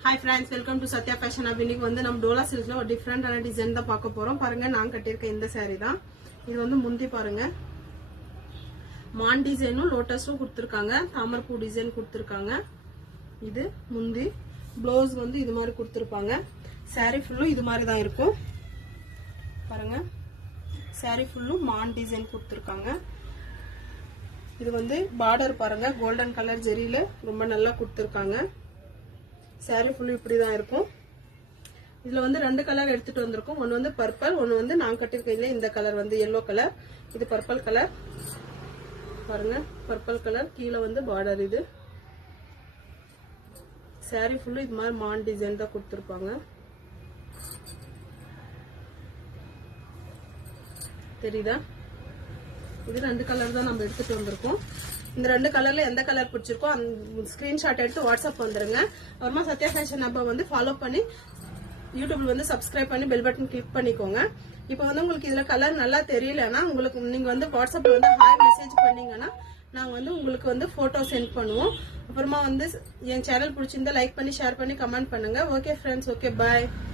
hi friends welcome to Satya fashion अब இன்னைக்கு வந்து நம்ம டோலா சில்க்ல ஒரு டிஃபரண்டான டிசைன் தான் பார்க்க போறோம் பாருங்க நான் கட்டியிருக்க இந்த saree தான் இது வந்து முந்தி பாருங்க மான் டிசைனும் லோட்டஸும் கொடுத்திருக்காங்க தாமரைப்பூ டிசைன் கொடுத்திருக்காங்க இது முந்தி ப்ளவுஸ் வந்து இது மாதிரி கொடுத்திருப்பாங்க saree ஃபுல்லும் இது மாதிரி தான் இருக்கும் பாருங்க saree ஃபுல்லும் மான் டிசைன் கொடுத்திருக்காங்க இது வந்து பார்டர் பாருங்க கோல்டன் கலர் ஜெரியில ரொம்ப நல்லா கொடுத்திருக்காங்க saree full இப்படி தான் இருக்கும் இதுல வந்து ரெண்டு கலர் எடுத்துட்டு வந்திருக்கோம் ஒன்னு வந்து பர்பிள் ஒன்னு வந்து நான் கட்டிருக்கேன் இந்த கலர் வந்து yellow கலர் இது பர்பிள் கலர் பாருங்க பர்பிள் கலர் கீழ வந்து பார்டர் இது saree full இது மாதிரி மான் டிசைன் தான் கொடுத்திருப்பாங்க தெரியுதா இது ரெண்டு கலர் தான் நம்ம எடுத்துட்டு வந்திருக்கோம் இந்த ரெண்டு கலர்ல எந்த கலர் பிடிச்சிருக்கோ அந்த ஸ்கிரீன்ஷாட் எடுத்து வாட்ஸ்அப் வந்துருங்க அப்புறமா சத்யா ஃபேஷன் ஹப்பை வந்து ஃபாலோ பண்ணி யூடியூப்ல வந்து சப்ஸ்கிரைப் பண்ணி பெல் பட்டன் கிளிக் பண்ணிக்கோங்க இப்போ வந்து உங்களுக்கு இதுல கலர் நல்லா தெரியலனா உங்களுக்கு நீங்க வந்து வாட்ஸ்அப்ல வந்து ஹாய் மெசேஜ் பண்ணீங்கன்னா நாங்க வந்து உங்களுக்கு வந்து போட்டோ சென்ட் பண்ணுவோம் அப்புறமா வந்து என் சேனல் பிடிச்சிருந்தா லைக் பண்ணி ஷேர் பண்ணி கமெண்ட் பண்ணுங்க ஓகே ஃப்ரெண்ட்ஸ் ஓகே பை